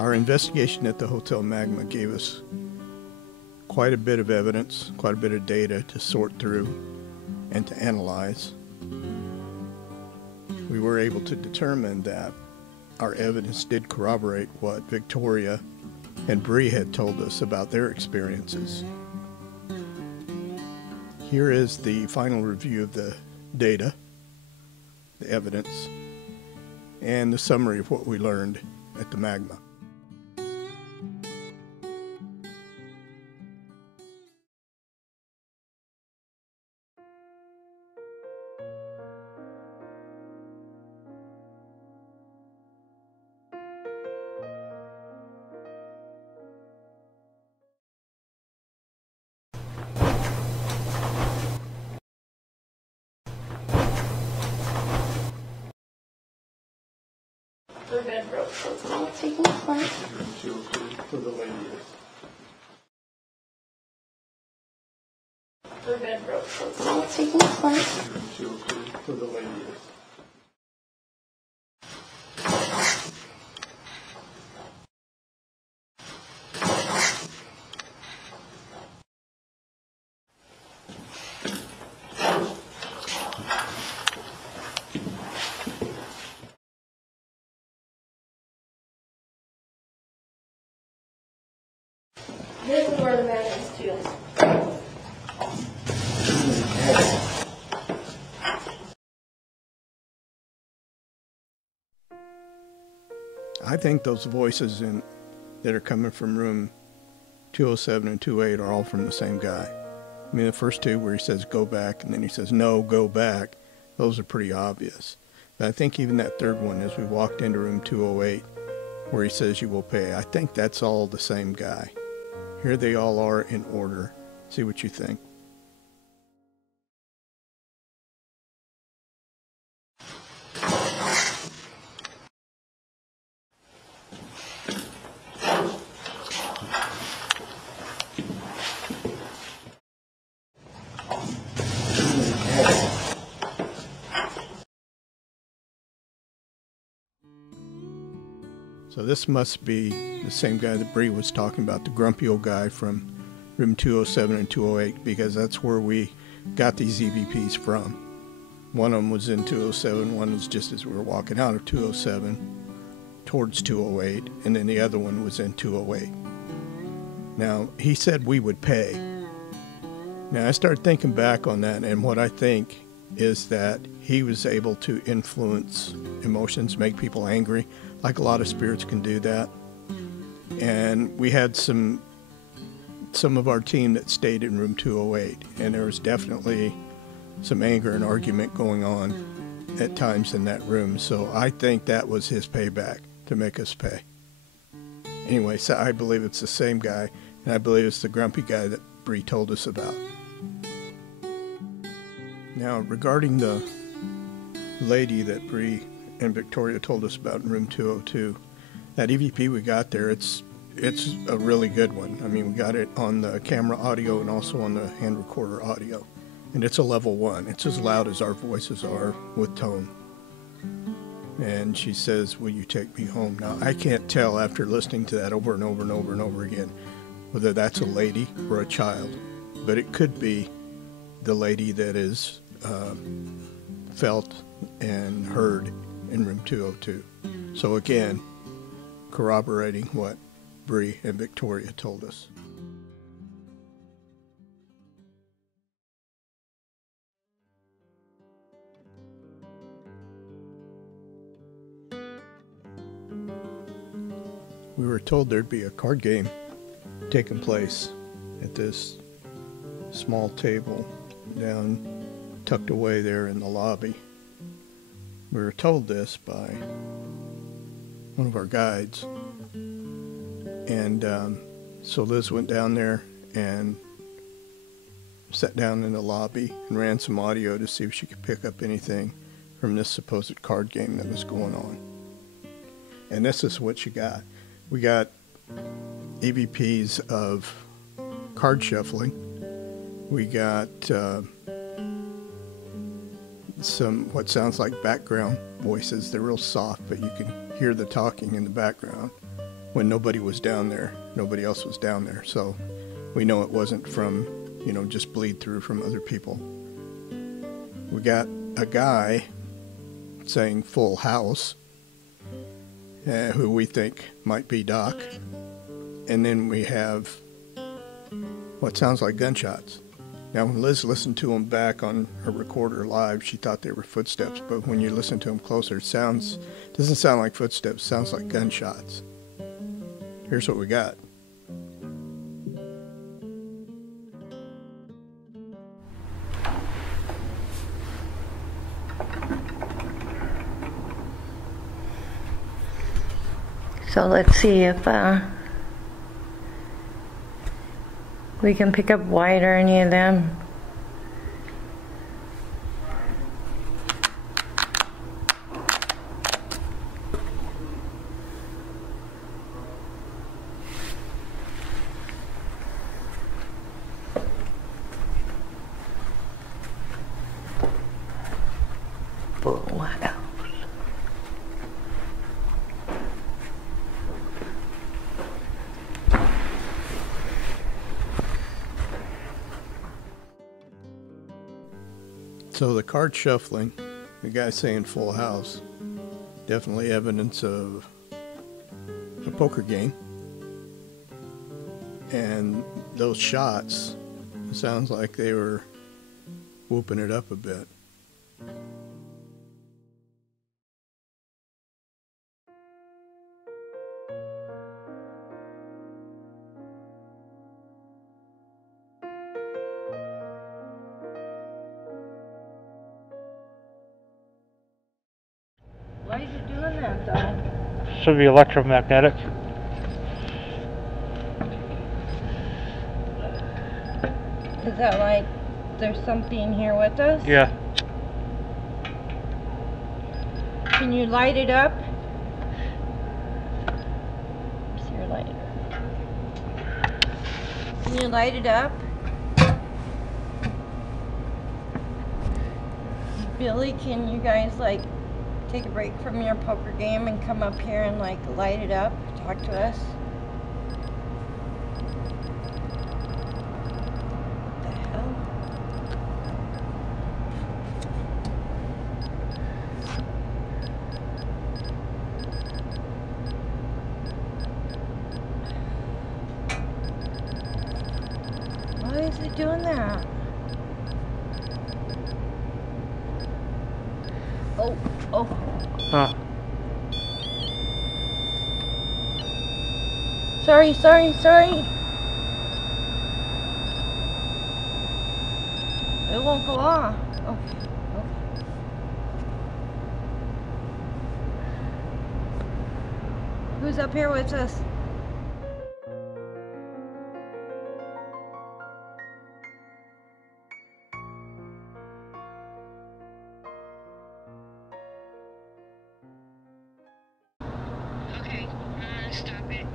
Our investigation at the Hotel Magma gave us quite a bit of evidence, quite a bit of data to sort through and to analyze. We were able to determine that our evidence did corroborate what Victoria and Bree had told us about their experiences. Here is the final review of the data, the evidence, and the summary of what we learned at the Magma. Her bed broke, so it's not taking place. For the lady is. Her bed broke, so it's not taking place. For the lady is. This is where the man is too. I think those voices that are coming from room 207 and 208 are all from the same guy. I mean, the first two where he says go back and then he says no, go back, those are pretty obvious. But I think even that third one, as we walked into room 208, where he says you will pay, I think that's all the same guy. Here they all are in order. See what you think. So this must be the same guy that Bree was talking about, the grumpy old guy from room 207 and 208, because that's where we got these EVPs from. One of them was in 207, one was just as we were walking out of 207 towards 208, and then the other one was in 208. Now, he said we would pay. Now, I started thinking back on that, and what I think is that he was able to influence emotions, make people angry, like a lot of spirits can do that. And we had some of our team that stayed in room 208, and there was definitely some anger and argument going on at times in that room. So I think that was his payback to make us pay. Anyway, so I believe it's the same guy, and I believe it's the grumpy guy that Bree told us about. Now, regarding the lady that Bree and Victoria told us about in room 202, that EVP we got there, it's a really good one. I mean, we got it on the camera audio and also on the hand recorder audio. And it's a level 1. It's as loud as our voices are with tone. And she says, will you take me home? Now, I can't tell after listening to that over and over and over and over again whether that's a lady or a child. But it could be the lady that is felt and heard in room 202. So again, corroborating what Bree and Victoria told us. We were told there'd be a card game taking place at this small table down tucked away there in the lobby. We were told this by one of our guides, and so Liz went down there and sat down in the lobby and ran some audio to see if she could pick up anything from this supposed card game that was going on. And this is what she got. We got EVPs of card shuffling. We got some what sounds like background voices. They're real soft, but you can hear the talking in the background. when nobody was down there. Nobody else was down there. So we know it wasn't from, you know, just bleed through from other people. We got a guy saying full house, who we think might be Doc. And then we have what sounds like gunshots. Now, when Liz listened to them back on her recorder live, she thought they were footsteps, but when you listen to them closer, it doesn't sound like footsteps, it sounds like gunshots. Here's what we got. So let's see if we can pick up White or any of them. So the card shuffling, the guy saying full house, definitely evidence of a poker game. And those shots, it sounds like they were whooping it up a bit. Why is it doing that though? Should be electromagnetic. Is that like there's something here with us? Yeah. Can you light it up? See your lighter. Can you light it up? Billy, can you guys like take a break from your poker game and come up here and like light it up? Talk to us. What the hell? Why is it doing that? Oh, oh. Huh. Sorry. It won't go off. Okay. Who's up here with us? Okay, stop it.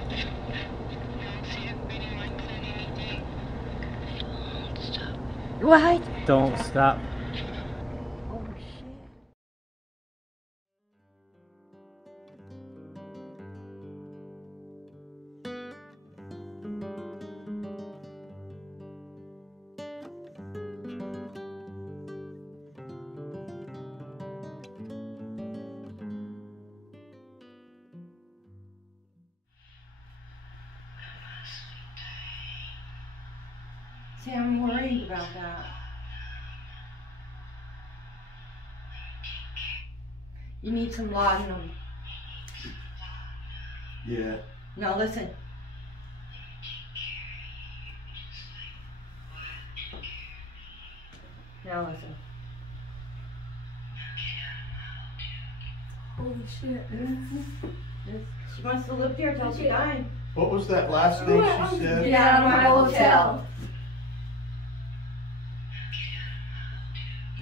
Don't see everybody like that anything. Don't stop. What? Don't stop. Oh shit. See, I'm worried about that. You need some laudanum. Yeah. Now listen. Now listen. Holy shit. She must have lived here till she died. What was that last thing she said? Get out of my hotel.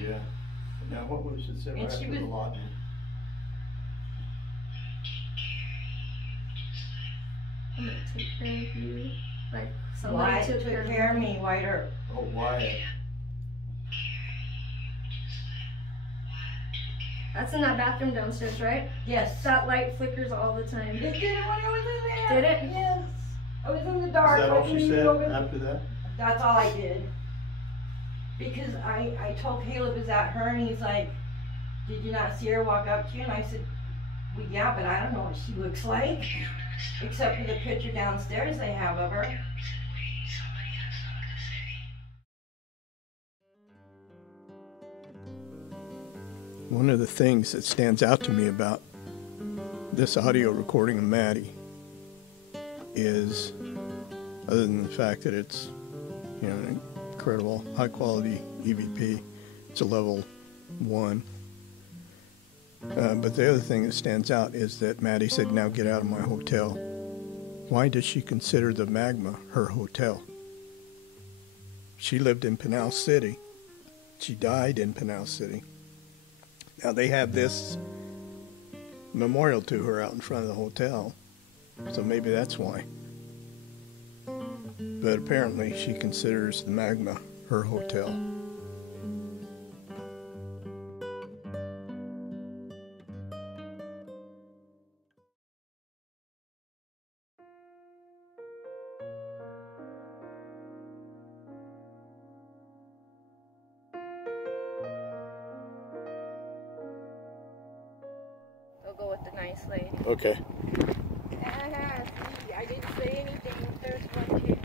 Yeah. Now what was it said And right she after the was- laudanum? I'm gonna take care of you. Like, somebody Wyatt took took care of me, Whiter. Oh, Wyatt. That's in that bathroom downstairs, right? Yes. That light flickers all the time. It did it when I was in there. Did it? Yes. I was in the dark. Is that all looking she you said over- after that? That's all I did. Because I told Caleb, is that her? And he's like, did you not see her walk up to you? And I said, well, yeah, but I don't know what she looks like. Except for the picture downstairs they have of her. One of the things that stands out to me about this audio recording of Maddie is, other than the fact that it's, you know, an incredible high quality EVP, it's a level 1. But the other thing that stands out is that Maddie said, now get out of my hotel. Why does she consider the Magma her hotel? She lived in Pinal City. She died in Pinal City. Now they have this memorial to her out in front of the hotel, so maybe that's why. But apparently she considers the Magma her hotel. They'll go with the nice lady. Okay. See, I didn't say anything. There's one kid.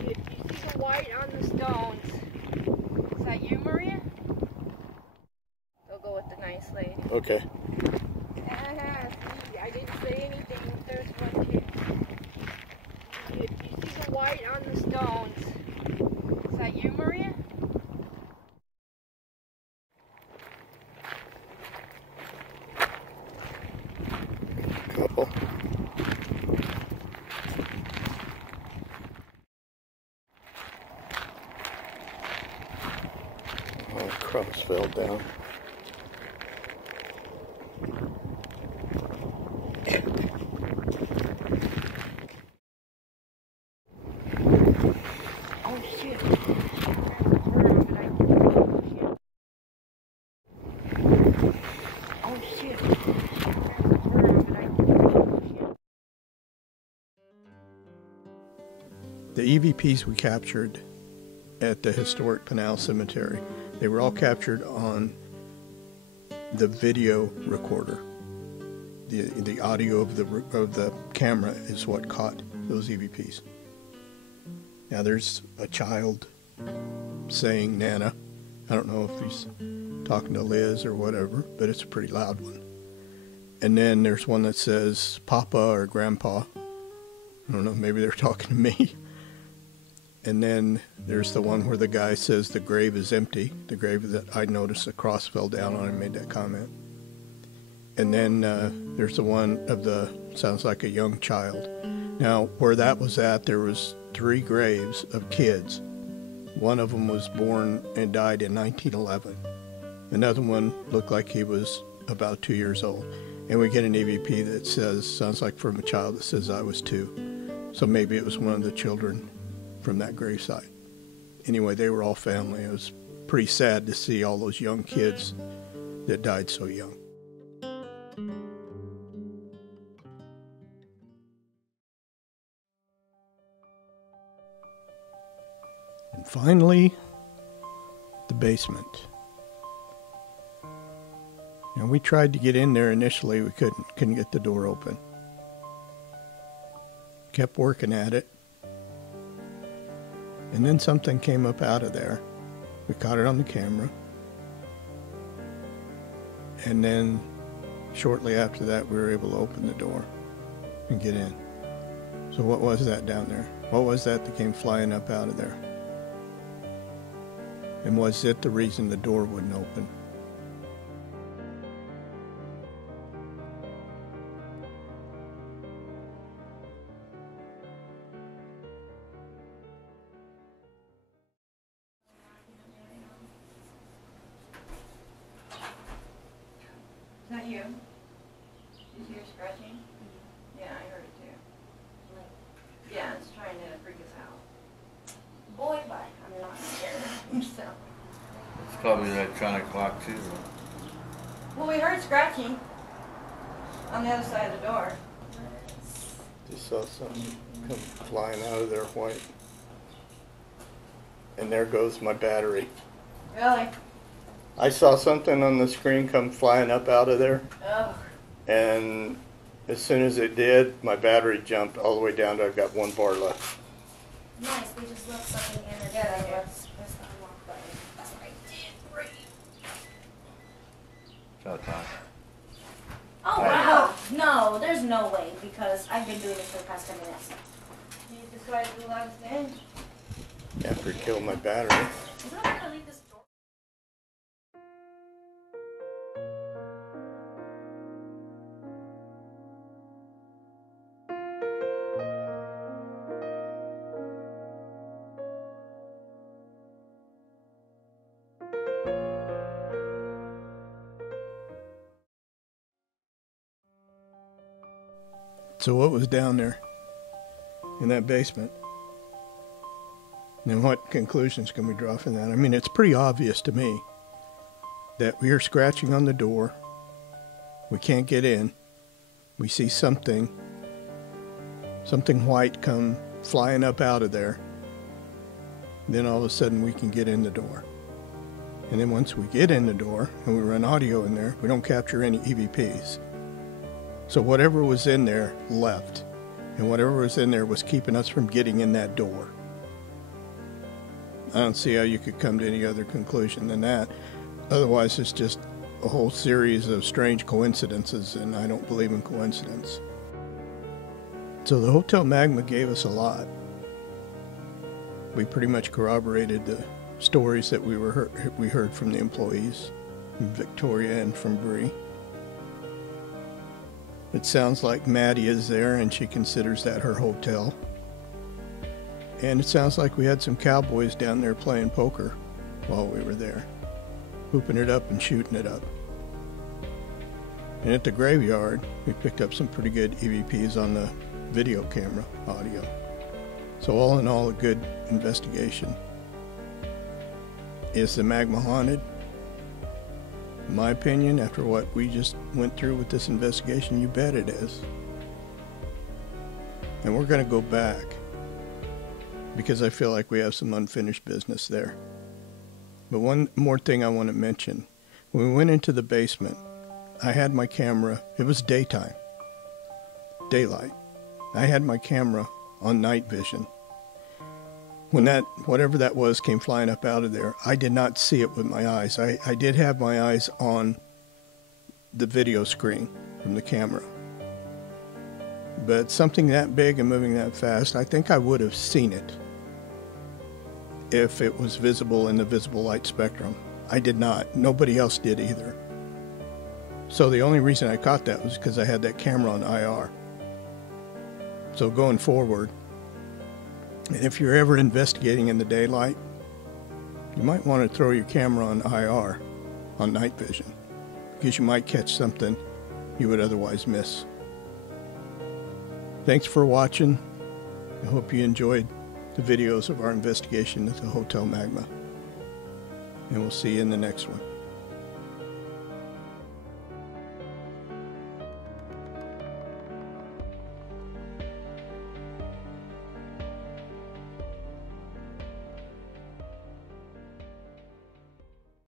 You see the white on the stones. Is that you, Maria? They'll go with the nice lady. Okay. See, I didn't say anything. There's one kid. You see the white on the stones. Is that you, Maria? Couple. Oh, cross fell down. Oh shit. Oh shit. The EVPs we captured at the historic Pinal Cemetery, they were all captured on the video recorder. The audio of the camera is what caught those EVPs. Now there's a child saying Nana. I don't know if he's talking to Liz or whatever, but it's a pretty loud one. And then there's one that says Papa or Grandpa. I don't know, maybe they're talking to me. And then there's the one where the guy says the grave is empty. The grave that I noticed the cross fell down on and made that comment. And then there's the one of the, sounds like a young child. Now, where that was at, there was 3 graves of kids. One of them was born and died in 1911. Another one looked like he was about 2 years old. And we get an EVP that says, sounds like from a child that says I was 2. So maybe it was one of the children from that gravesite. Anyway, they were all family. It was pretty sad to see all those young kids that died so young. And finally, the basement. Now, we tried to get in there initially. We couldn't get the door open. Kept working at it. And then something came up out of there. We caught it on the camera. And then shortly after that, we were able to open the door and get in. So what was that down there? What was that came flying up out of there? And was it the reason the door wouldn't open? Is that you? Did you hear scratching? Yeah, I heard it too. Yeah, it's trying to freak us out. Boy, but I'm not scared. So. It's probably the electronic clock too. Well, we heard scratching on the other side of the door. Just saw something come flying out of there white. And there goes my battery. Really? I saw something on the screen come flying up out of there. Ugh. And as soon as it did, my battery jumped all the way down to I've got 1 bar left. Nice, we just left something in there. Yeah, yeah. Let's press the unlock button. That's what I did. Right. Oh, wow. No, there's no way, because I've been doing this for the past 10 minutes. You decided to let us in. After it killed my battery. Is that going to leave this door? So what was down there in that basement? And what conclusions can we draw from that? I mean, it's pretty obvious to me that we hear scratching on the door. We can't get in. We see something white come flying up out of there. Then all of a sudden we can get in the door. And then once we get in the door and we run audio in there, we don't capture any EVPs. So whatever was in there left, and whatever was in there was keeping us from getting in that door. I don't see how you could come to any other conclusion than that. Otherwise, it's just a whole series of strange coincidences, and I don't believe in coincidence. So the Hotel Magma gave us a lot. We pretty much corroborated the stories that we heard from the employees, from Victoria and from Bree. It sounds like Maddie is there and she considers that her hotel. And it sounds like we had some cowboys down there playing poker while we were there, hooping it up and shooting it up. And at the graveyard, we picked up some pretty good EVPs on the video camera audio. So all in all, a good investigation. Is the Magma haunted? In my opinion, after what we just went through with this investigation, you bet it is. And we're going to go back because I feel like we have some unfinished business there. But one more thing I want to mention. When we went into the basement, I had my camera, it was daytime, daylight. I had my camera on night vision. When that, whatever that was, came flying up out of there, I did not see it with my eyes. I did have my eyes on the video screen from the camera. But something that big and moving that fast, I think I would have seen it if it was visible in the visible light spectrum. I did not. Nobody else did either. So the only reason I caught that was because I had that camera on IR. So going forward, and if you're ever investigating in the daylight, you might want to throw your camera on IR, on night vision, because you might catch something you would otherwise miss. Thanks for watching. I hope you enjoyed the videos of our investigation at the Hotel Magma. And we'll see you in the next one.